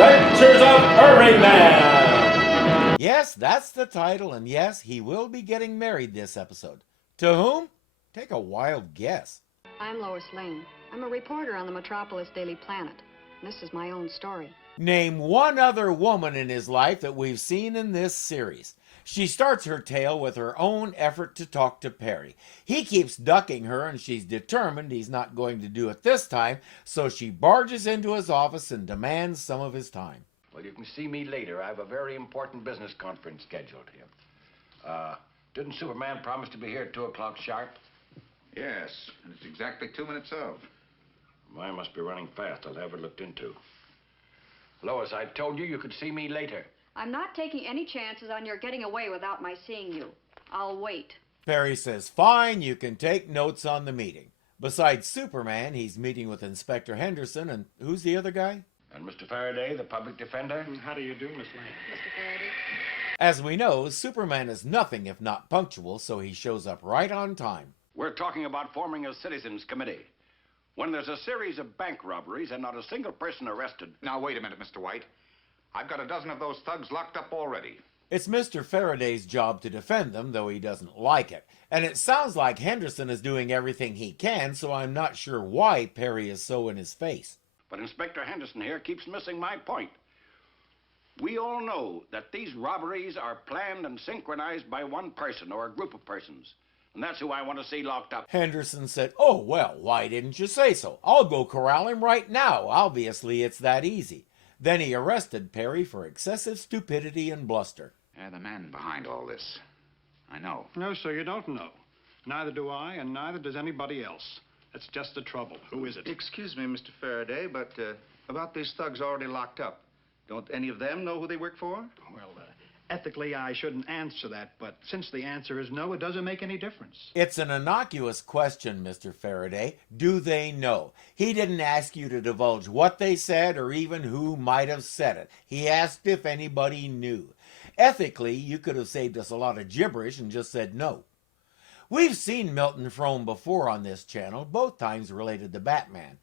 Adventures of Irvingman! Yes, that's the title, and yes, he will be getting married this episode. To whom? Take a wild guess. I'm Lois Lane. I'm a reporter on the Metropolis Daily Planet. This is my own story. Name one other woman in his life that we've seen in this series. She starts her tale with her own effort to talk to Perry. He keeps ducking her, and she's determined he's not going to do it this time, so she barges into his office and demands some of his time. Well, you can see me later. I have a very important business conference scheduled here. Didn't Superman promise to be here at 2 o'clock sharp? Yes, and it's exactly 2 minutes of. Mine must be running fast. I'll have it looked into. Lois, I told you you could see me later. I'm not taking any chances on your getting away without my seeing you. I'll wait. Perry says, fine, you can take notes on the meeting. Besides Superman, he's meeting with Inspector Henderson, and who's the other guy? And Mr. Faraday, the public defender? How do you do, Miss Lane? Mr. Faraday. As we know, Superman is nothing if not punctual, so he shows up right on time. We're talking about forming a citizens committee. When there's a series of bank robberies and not a single person arrested. Now, wait a minute, Mr. White. I've got a dozen of those thugs locked up already. It's Mr. Faraday's job to defend them, though he doesn't like it. And it sounds like Henderson is doing everything he can, so I'm not sure why Perry is so in his face. But Inspector Henderson here keeps missing my point. We all know that these robberies are planned and synchronized by one person or a group of persons. And that's who I want to see locked up. Henderson said, oh, well, why didn't you say so? I'll go corral him right now. Obviously, it's that easy. Then he arrested Perry for excessive stupidity and bluster. Yeah, the man behind all this. I know. No, sir, you don't know. Neither do I, and neither does anybody else. That's just the trouble. Who is it? Excuse me, Mr. Faraday, but about these thugs already locked up. Don't any of them know who they work for? Well, ethically, I shouldn't answer that, but since the answer is no, it doesn't make any difference. It's an innocuous question, Mr. Faraday. Do they know? He didn't ask you to divulge what they said or even who might have said it. He asked if anybody knew. Ethically, you could have saved us a lot of gibberish and just said no. We've seen Milton Frome before on this channel, both times related to Batman.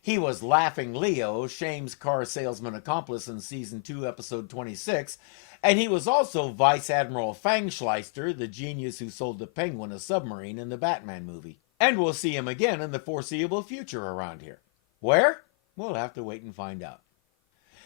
He was Laughing Leo, Shame's car salesman accomplice in Season 2, Episode 26, and he was also Vice Admiral Fangschleister, the genius who sold the Penguin a submarine in the Batman movie. And we'll see him again in the foreseeable future around here. Where? We'll have to wait and find out.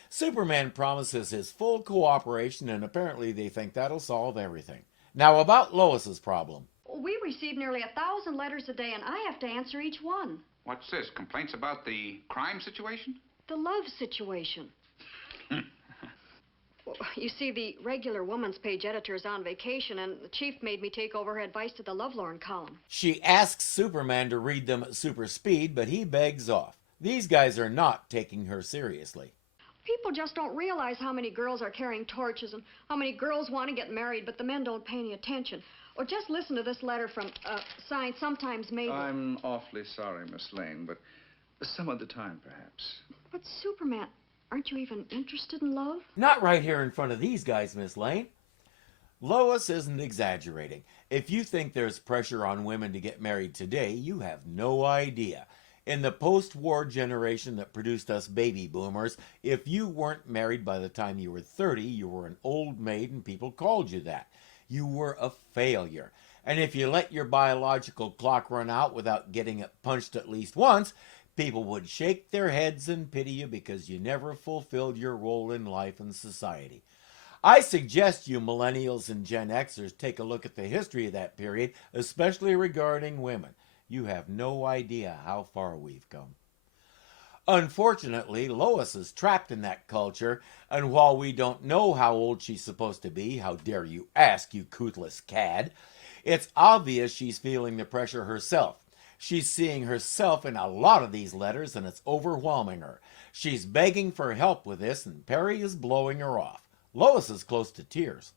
Superman promises his full cooperation, and apparently they think that'll solve everything. Now about Lois's problem. We receive nearly 1,000 letters a day, and I have to answer each one. What's this? Complaints about the crime situation? The love situation. Well, you see, the regular woman's page editor is on vacation, and the chief made me take over her advice to the Lovelorn column. She asks Superman to read them at super speed, but he begs off. These guys are not taking her seriously. People just don't realize how many girls are carrying torches and how many girls want to get married, but the men don't pay any attention. Or just listen to this letter from, signed Sometimes Mabel. I'm awfully sorry, Miss Lane, but some other time, perhaps. But Superman, aren't you even interested in love? Not right here in front of these guys, Miss Lane. Lois isn't exaggerating. If you think there's pressure on women to get married today, you have no idea. In the post-war generation that produced us baby boomers, if you weren't married by the time you were 30, you were an old maid and people called you that. You were a failure. And if you let your biological clock run out without getting it punched at least once, people would shake their heads and pity you because you never fulfilled your role in life and society. I suggest you millennials and Gen Xers take a look at the history of that period, especially regarding women. You have no idea how far we've come. Unfortunately, Lois is trapped in that culture, and while we don't know how old she's supposed to be, how dare you ask, you toothless cad, it's obvious she's feeling the pressure herself. She's seeing herself in a lot of these letters, and it's overwhelming her. She's begging for help with this, and Perry is blowing her off. Lois is close to tears.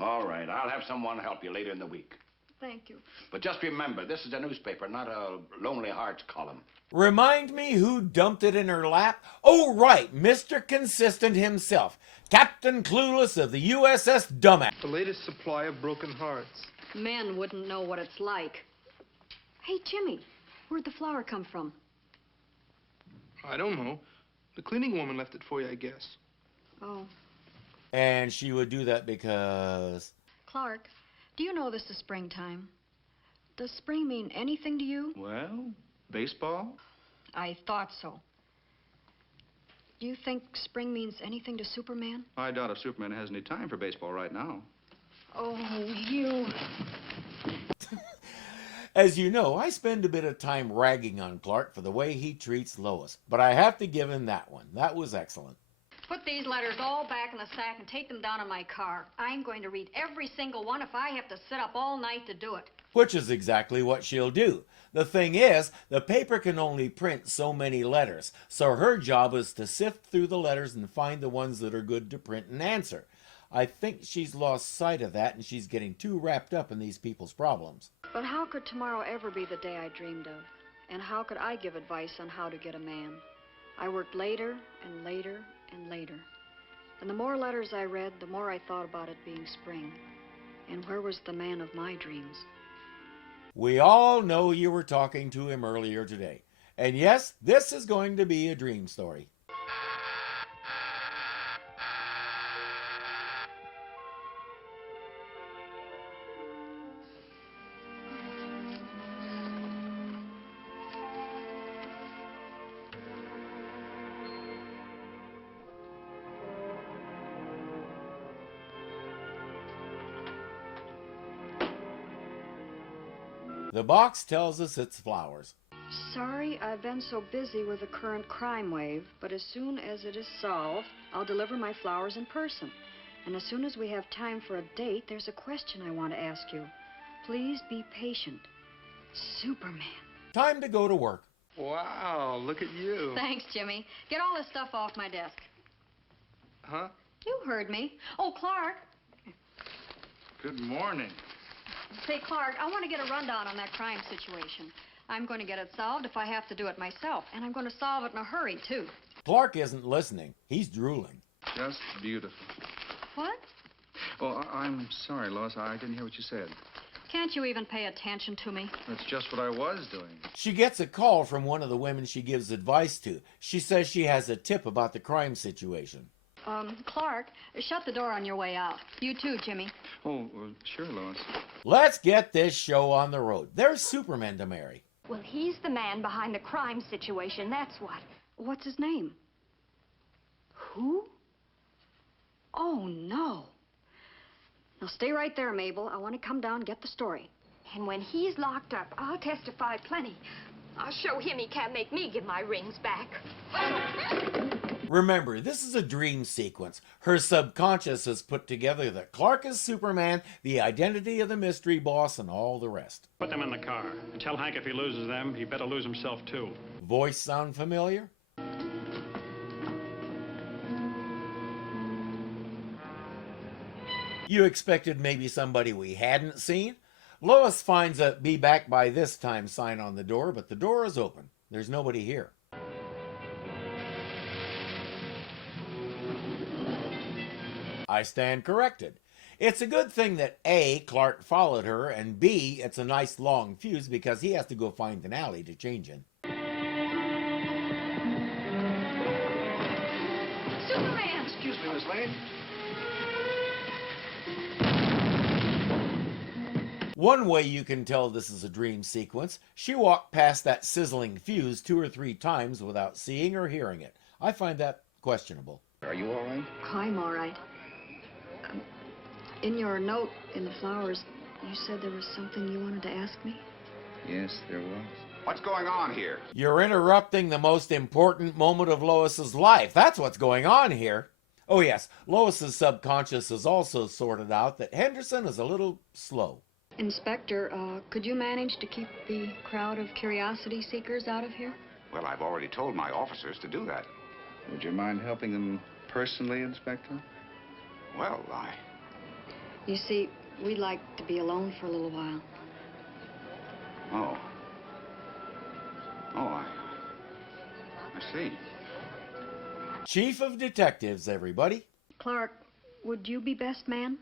All right, I'll have someone help you later in the week. Thank you. But just remember, this is a newspaper, not a Lonely Hearts column. Remind me who dumped it in her lap? Oh, right, Mr. Consistent himself, Captain Clueless of the USS Dumbass. The latest supply of broken hearts. Men wouldn't know what it's like. Hey, Jimmy, where'd the flour come from? I don't know. The cleaning woman left it for you, I guess. Oh. And she would do that because... Clark, do you know this is springtime? Does spring mean anything to you? Well, baseball? I thought so. Do you think spring means anything to Superman? I doubt if Superman has any time for baseball right now. Oh, you... As you know, I spend a bit of time ragging on Clark for the way he treats Lois, but I have to give him that one. That was excellent. Put these letters all back in the sack and take them down in my car. I'm going to read every single one if I have to sit up all night to do it. Which is exactly what she'll do. The thing is, the paper can only print so many letters, so her job is to sift through the letters and find the ones that are good to print and answer. I think she's lost sight of that, and she's getting too wrapped up in these people's problems. But how could tomorrow ever be the day I dreamed of? And how could I give advice on how to get a man? I worked later and later and later. And the more letters I read, the more I thought about it being spring. And where was the man of my dreams? We all know you were talking to him earlier today. And yes, this is going to be a dream story. The box tells us it's flowers. Sorry, I've been so busy with the current crime wave, but as soon as it is solved, I'll deliver my flowers in person. And as soon as we have time for a date, there's a question I want to ask you. Please be patient. Superman. Time to go to work. Wow, look at you. Thanks, Jimmy. Get all this stuff off my desk. Huh? You heard me. Oh, Clark. Good morning. Say, Clark, I want to get a rundown on that crime situation. I'm going to get it solved if I have to do it myself, and I'm going to solve it in a hurry, too. Clark isn't listening. He's drooling. Just beautiful. What? Oh, I'm sorry, Lois. I didn't hear what you said. Can't you even pay attention to me? That's just what I was doing. She gets a call from one of the women she gives advice to. She says she has a tip about the crime situation. Clark, shut the door on your way out. You too, Jimmy. Oh, sure, Lois. Let's get this show on the road. There's Superman to marry. Well, he's the man behind the crime situation, that's what. What's his name? Who? Oh, no. Now, stay right there, Mabel. I want to come down and get the story. And when he's locked up, I'll testify plenty. I'll show him he can't make me give my rings back. Remember, this is a dream sequence. Her subconscious has put together that Clark is Superman, the identity of the mystery boss, and all the rest. Put them in the car. And tell Hank if he loses them, he better lose himself, too. Voice sound familiar? You expected maybe somebody we hadn't seen? Lois finds a "be back by this time" sign on the door, but the door is open. There's nobody here. I stand corrected. It's a good thing that A, Clark followed her, and B, it's a nice long fuse because he has to go find an alley to change in. Superman! Excuse me, Miss Lane. One way you can tell this is a dream sequence, she walked past that sizzling fuse 2 or 3 times without seeing or hearing it. I find that questionable. Are you all right? I'm all right. In your note in the flowers, you said there was something you wanted to ask me? Yes, there was. What's going on here? You're interrupting the most important moment of Lois's life. That's what's going on here. Oh yes, Lois's subconscious has also sorted out that Henderson is a little slow. Inspector, could you manage to keep the crowd of curiosity seekers out of here? Well, I've already told my officers to do that. Would you mind helping them personally, Inspector? Well, You see, we'd like to be alone for a little while. Oh. Oh, I see. Chief of Detectives, everybody. Clark, would you be best man?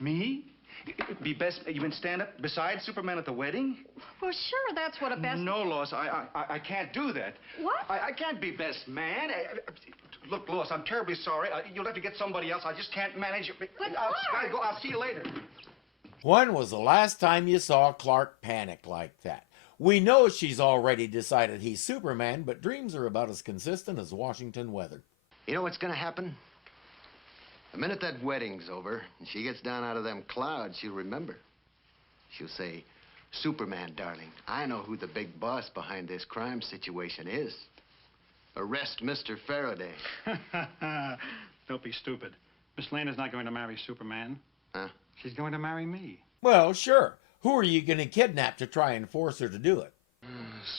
Me? Be best, you mean stand up beside Superman at the wedding? Well, sure, that's what a best... No, Lois, I can't do that. What? I can't be best man. Look, Lois, I'm terribly sorry. You'll have to get somebody else. I just can't manage it. I'll see you later. When was the last time you saw Clark panic like that? We know she's already decided he's Superman, but dreams are about as consistent as Washington weather. You know what's gonna happen? The minute that wedding's over and she gets down out of them clouds, she'll remember. She'll say, Superman, darling, I know who the big boss behind this crime situation is. Arrest Mr. Faraday. Don't be stupid. Miss Lane is not going to marry Superman. Huh? She's going to marry me. Well, sure. Who are you going to kidnap to try and force her to do it?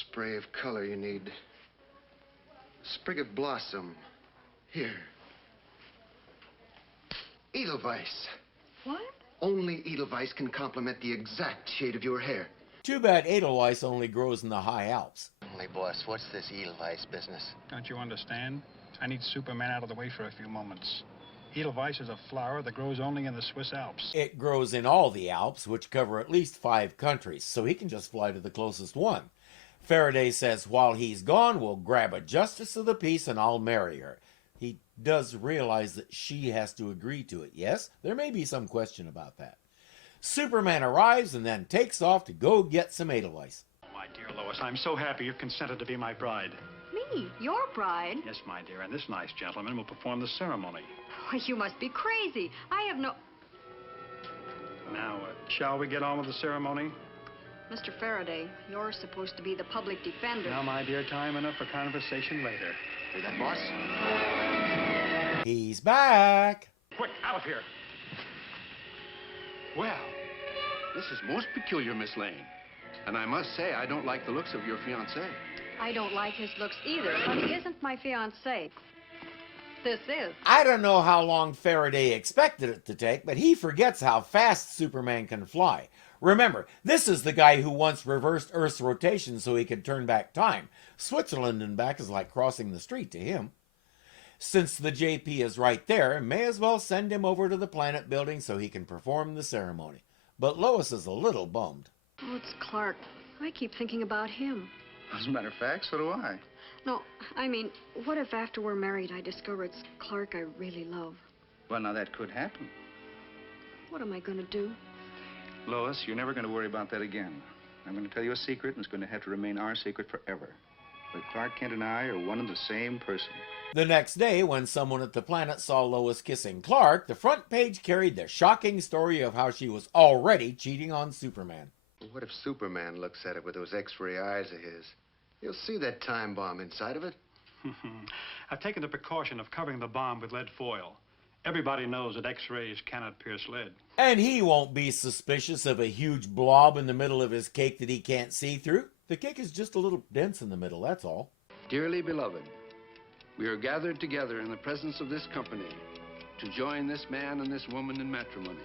Spray of color you need. Sprig of blossom. Here. Edelweiss. What? Only Edelweiss can complement the exact shade of your hair. Too bad Edelweiss only grows in the high Alps. Only, boss, what's this Edelweiss business? Don't you understand? I need Superman out of the way for a few moments. Edelweiss is a flower that grows only in the Swiss Alps. It grows in all the Alps, which cover at least 5 countries, so he can just fly to the closest one. Faraday says while he's gone, we'll grab a justice of the peace and I'll marry her. He does realize that she has to agree to it, yes? There may be some question about that. Superman arrives and then takes off to go get some Edelweiss. Oh, my dear Lois, I'm so happy you've consented to be my bride. Me? Your bride? Yes, my dear, and this nice gentleman will perform the ceremony. Why, you must be crazy. I have no... Now, shall we get on with the ceremony? Mr. Faraday, you're supposed to be the public defender. Now, my dear, time enough for conversation later. Hear that, boss? He's back. Quick, out of here. Well, this is most peculiar, Miss Lane. And I must say, I don't like the looks of your fiancé. I don't like his looks either, but he isn't my fiancé. This is. I don't know how long Faraday expected it to take, but he forgets how fast Superman can fly. Remember, this is the guy who once reversed Earth's rotation so he could turn back time. Switzerland and back is like crossing the street to him. Since the JP is right there, may as well send him over to the planet building so he can perform the ceremony. But Lois is a little bummed. Oh, it's Clark. I keep thinking about him. As a matter of fact, so do I. No, I mean, what if after we're married I discover it's Clark I really love? Well, now that could happen. What am I going to do? Lois, you're never going to worry about that again. I'm going to tell you a secret, and it's going to have to remain our secret forever. But Clark Kent and I are one and the same person. The next day, when someone at the planet saw Lois kissing Clark, the front page carried the shocking story of how she was already cheating on Superman. What if Superman looks at it with those X-ray eyes of his? You'll see that time bomb inside of it. I've taken the precaution of covering the bomb with lead foil. Everybody knows that X-rays cannot pierce lead. And he won't be suspicious of a huge blob in the middle of his cake that he can't see through. The cake is just a little dense in the middle, that's all. Dearly beloved, we are gathered together in the presence of this company to join this man and this woman in matrimony,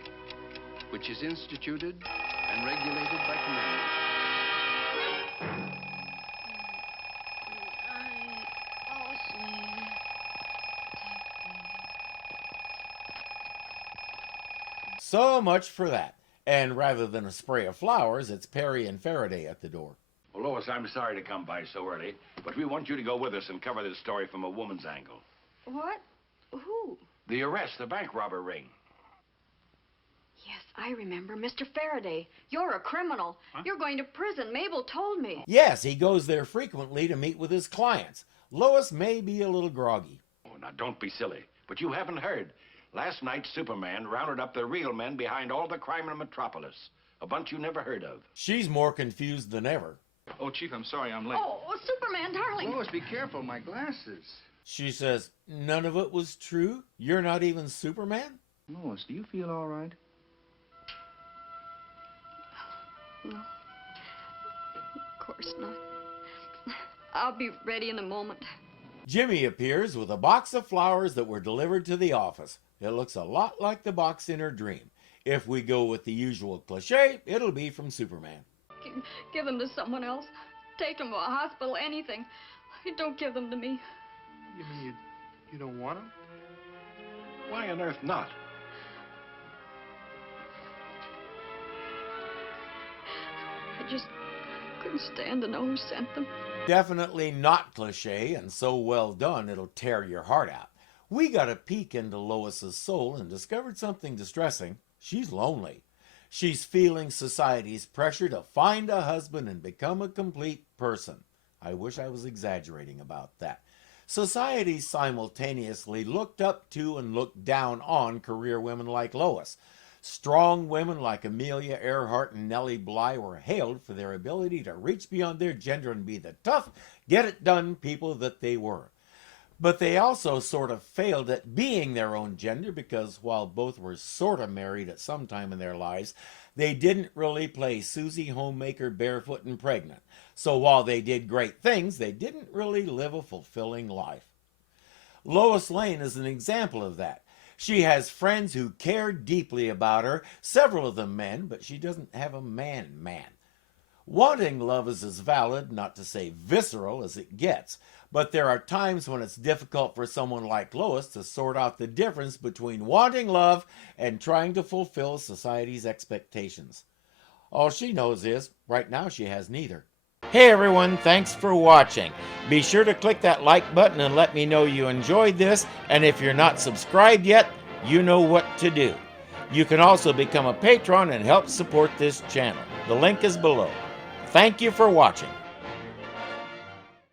which is instituted and regulated by commandment. So much for that. And rather than a spray of flowers, it's Perry and Faraday at the door. Well, Lois, I'm sorry to come by so early, but we want you to go with us and cover this story from a woman's angle. What? Who? The arrest, the bank robber ring. Yes, I remember. Mr. Faraday, you're a criminal. Huh? You're going to prison. Mabel told me. Yes, he goes there frequently to meet with his clients. Lois may be a little groggy. Oh, now, don't be silly. But you haven't heard. Last night, Superman rounded up the real men behind all the crime in Metropolis. A bunch you never heard of. She's more confused than ever. Oh, Chief, I'm sorry I'm late. Oh, Superman, darling. Lois, be careful, my glasses. She says, none of it was true? You're not even Superman? Lois, do you feel all right? No. Of course not. I'll be ready in a moment. Jimmy appears with a box of flowers that were delivered to the office. It looks a lot like the box in her dream. If we go with the usual cliche, it'll be from Superman. Give them to someone else. Take them to a hospital, anything. Don't give them to me. You mean you don't want him? Why on earth not? I just couldn't stand to know who sent them. Definitely not cliche, and so well done it'll tear your heart out. We got a peek into Lois's soul and discovered something distressing. She's lonely. She's feeling society's pressure to find a husband and become a complete person. I wish I was exaggerating about that. Society simultaneously looked up to and looked down on career women like Lois. Strong women like Amelia Earhart and Nellie Bly were hailed for their ability to reach beyond their gender and be the tough, get-it-done people that they were. But they also sort of failed at being their own gender because while both were sort of married at some time in their lives, they didn't really play Susie Homemaker barefoot and pregnant. So while they did great things, they didn't really live a fulfilling life. Lois Lane is an example of that. She has friends who care deeply about her, several of them men, but she doesn't have a man. Wanting love is as valid, not to say visceral, as it gets, but there are times when it's difficult for someone like Lois to sort out the difference between wanting love and trying to fulfill society's expectations. All she knows is, right now she has neither. Hey everyone, thanks for watching. Be sure to click that like button and let me know you enjoyed this, and if you're not subscribed yet, you know what to do. You can also become a patron and help support this channel. The link is below. Thank you for watching.